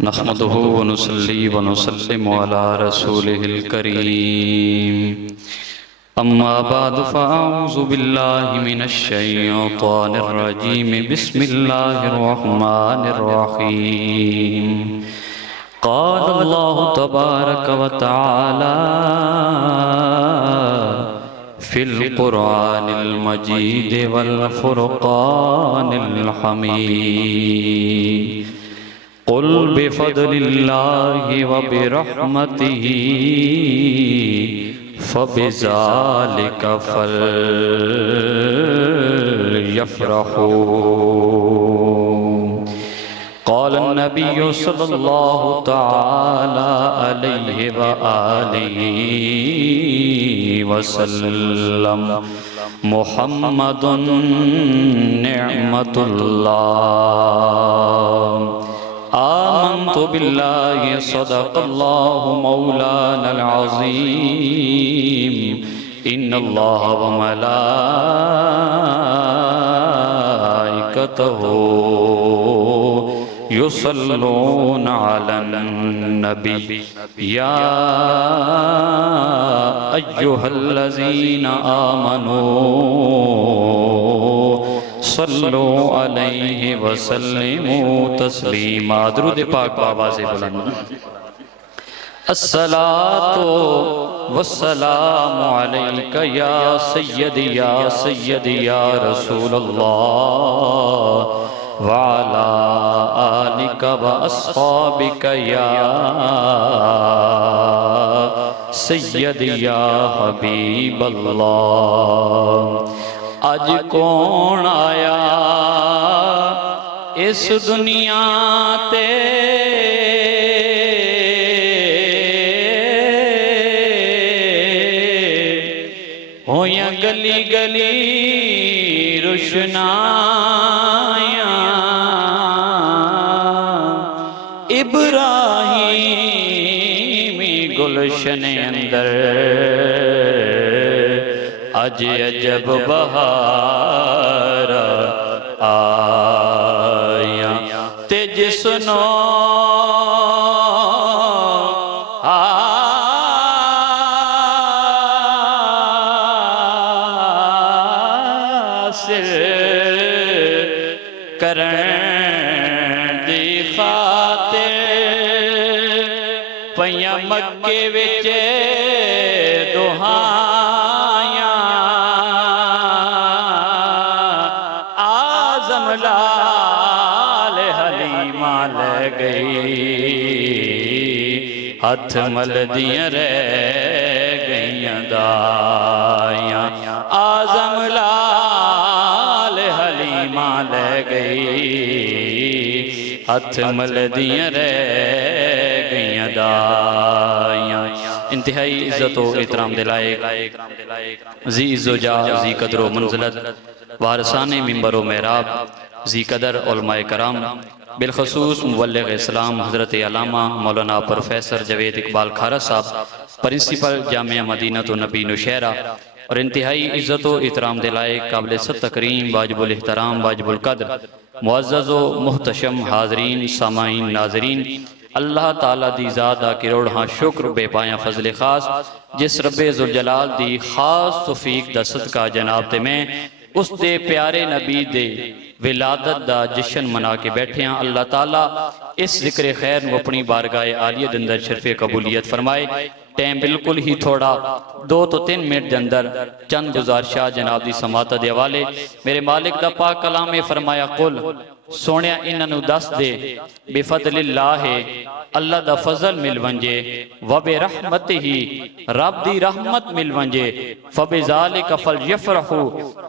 नहमदुहु व नुसल्ली व नुसल्लिमु अला रसूलिहिल करीम। अम्मा बादु फ़अऊज़ु बिल्लाहि मिनश शैतानिर रजीम। बिस्मिल्लाहिर रहमानिर रहीम। क़ाल अल्लाहु तबारक व तआला फ़िल क़ुरआनिल मजीद वल फ़ुरक़ानिल हमीद। क़ुल बिफ़द्लिल्लाहि व बिरहमतिही फ़बिज़ालिका फ़लयफ़रहू। क़ाल नबिय्यु सल्लल्लाहु तआला अलैहि व आलिहि वसल्लम मुहम्मदुन निअमतुल्लाह। आमन्तु बिल्लाहि सदक़ल्लाहु मौलानल अज़ीम। इन्नल्लाह व मलाइकतहु युसल्लूना अलन नबी या अय्युहल्लज़ीना आमनू सल्लु अलैहि वसल्लिमु तस्लीमा। दुरूद पाक बाबा से बुलंद। अस्सलातु वस्सलामु अलैका या सय्यदी या रसूलल्लाह व अला आलिका व अस्हाबिका या सय्यदी या हबीबल्लाह। अज कौन आया इस दुनिया ते होया गली गली रुशनाया। इब्राहीमी गुलशन अंदर अज अजब बहार आया। ते जिसनो हासिल करन दी खातिर पइयां मक्के विच दुहायां। आज़म लाल हलीमा ले गई हथ मलदियां रह गईयां दायां। आज़म लाल हलीमा ले गई हथ मलदियां रह गईयां दायां। इंतहाई इज्जत व इहतराम दिलाए जी इज़्ज़ो जा जी कदरो मंज़िलत वारसाने मिंबर व मेहराब जी कदर उलमाए कराम बिलखसूस मुबल्लिग़ इस्लाम हज़रत अल्लामा मौलाना प्रोफेसर जवेद इकबाल खारा साहब प्रिंसिपल जामिया मदीनत नबी नौशहरा और इंतहाई इज़्ज़त व इहतराम दिलाए काबिल तकरीम वाजिबुल इहतराम वाजिबुल कद्र मुअज़्ज़ज़ व मुहतशम हाज़रीन सामाईन नाज़रीन। अल्लाह ताला दी ज़ात दा करोड़ हाँ शुक्र बेपाया फजल खास जिस रब्बे ज़ुल जलाल दी खास तौफीक दा सदका जनाब ते मैं उस दे प्यारे नबी दे विलादत दा जश्न मना के बैठे हैं। अल्लाह ताला इस जिक्र खैर को अपनी बारगाह आलियत अंदर शर्फ़े कबूलियत फरमाए। टाइम बिल्कुल ही थोड़ा 2 तो 3 मिनट के अंदर चंद गुजारिशां जनाब दी समात दे हवाले। मेरे मालिक दा पाक कलाम में फरमाया कुल सोनिया इन्हों दस दे बेफदलिल्लाह अल्लाह दा फजल मिल वंजे व बिरहमतिही रब दी रहमत मिल वंजे फबिज़ालिका फलयफ़रहू।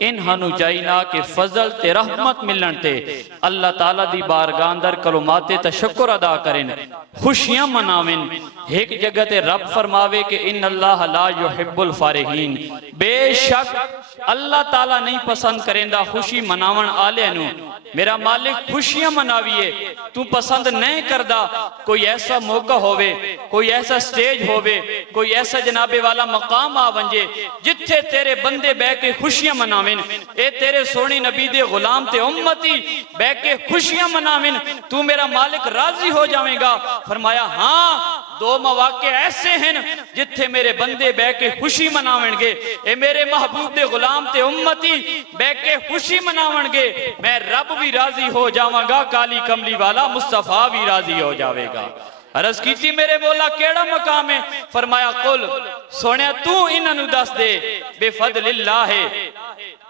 इन्हां चाहिना कि फजल ते रहमत मिलन ते अल्लाह ताला दी बारगाह अंदर कलमाते तशक्कुर अदा करें खुशियां मनावें। एक जगह ते रब फरमावे कि इन्नल्लाह ला युहिब्बुल फारिहीन। बेशक अल्लाह ताला नहीं पसंद करेंदा खुशी मनावन आले नू। मेरा मालिक खुशियां मनाविए, तू पसंद नहीं करदा कोई ऐसा मौका होवे, कोई ऐसा स्टेज होवे, कोई ऐसा जनाबे वाला मकाम आ वंजे जिथे तेरे बंदे बह के खुशियां मनावेन। ए तेरे सोने नबी दे गुलाम ते उम्मती बह के खुशियां मनावेन, तू मेरा मालिक राजी हो जाएगा। फरमाया हाँ, दो मौके ऐसे हैं जिथे मेरे बंदे बह के खुशी मनावणगे। ए मेरे महबूब दे गुलाम ते उम्मती बह के खुशी मनावणगे, मैं रब भी राजी हो जावांगा, काली कमली वाला मुस्तफा भी राजी हो जाएगा। अर्ज की मेरे मौला केड़ा मकाम है? फरमाया कुल सोने तू इन्हां दस दे बेफदलिल्लाह है,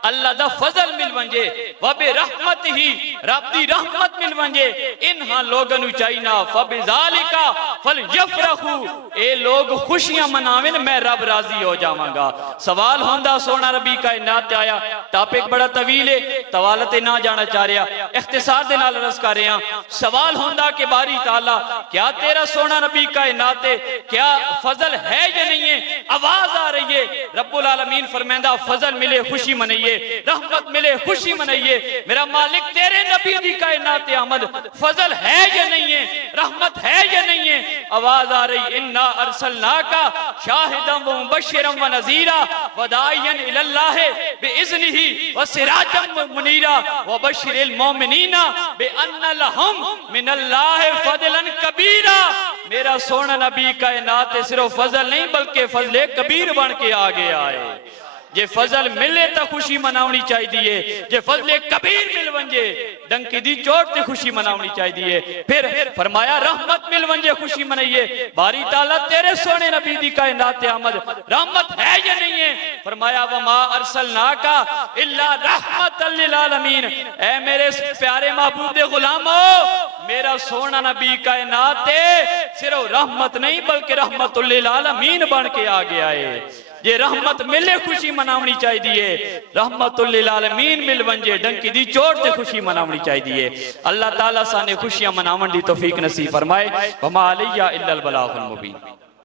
अल्लाह दा फजल मिल वंजे, वबे रहमत ही रब दी रहमत मिल वंजे, इन्हां लोगों नु चाहिना फबिजालिका फलयफरहू, ए लोग खुशियां मनावेन, मैं रब राजी हो जावांगा। सवाल होंदा सोना रबी कायनात आया, टॉपिक बड़ा तवील है, तवालत ना जाना चाह रहा, इख्तिसार दे नाल अर्ज कर रहा। सवाल होंदा कि बारी ताला क्या तेरा सोना नबी कायनात है, क्या फजल है या नहीं है? आवाज आ रही है, रब्बुल आलमीन फरमांदा फजल मिले खुशी मनाइए, रहमत मिले खुशी मनाइए। मेरा मालिक तेरे नबी दी कायनात आमद फजल है या नहीं है, रहमत है या नहीं है? आवाज आ रही, इन्ना अरसलनाका शाहिदन व मुबश्शिरन व नज़ीरा व दाइयन इलल्लाह बिइज़निही व सिराजन मुनीरा व बश्शिरिल मोमिनीना बिअन्ना लहुम मिनल्लाहि फज़लन कबीरा। मेरा सोना नबी कायनात सिर्फ फजल नहीं बल्कि फजले कबीर बन के आ गया है। जे फजल मिले तो खुशी मनावनी चाहिए, जे फजले कबीर मिल वंजे डंकी दी चोट ते खुशी मनावनी चाहिए। फिर फरमाया रहमत मिल वंजे खुशी मनाइए। बारी ताला तेरे सोने नबी दी कायनात आमद रहमत है या नहीं है? फरमाया वमा अरसलनाका इल्ला रहमतल लिल आलमीन, ऐ मेरे प्यारे महबूब दे गुलामो, मेरा सोना नबी कायनात सिर्फ रहमत नहीं बल्कि रहमतुल लिल आलमीन बन के आ गया है। ये रहमत मिले खुशी मनावनी चाहिए, रहमतुल लिल आलमीन मिल वंजे डंकी दी चोट से खुशी मनावनी चाहिए। अल्लाह ताला साने खुशियां मनावन दी तौफीक नसीब फरमाए। वमा अलैया इल्लल बलागुल मुबीन।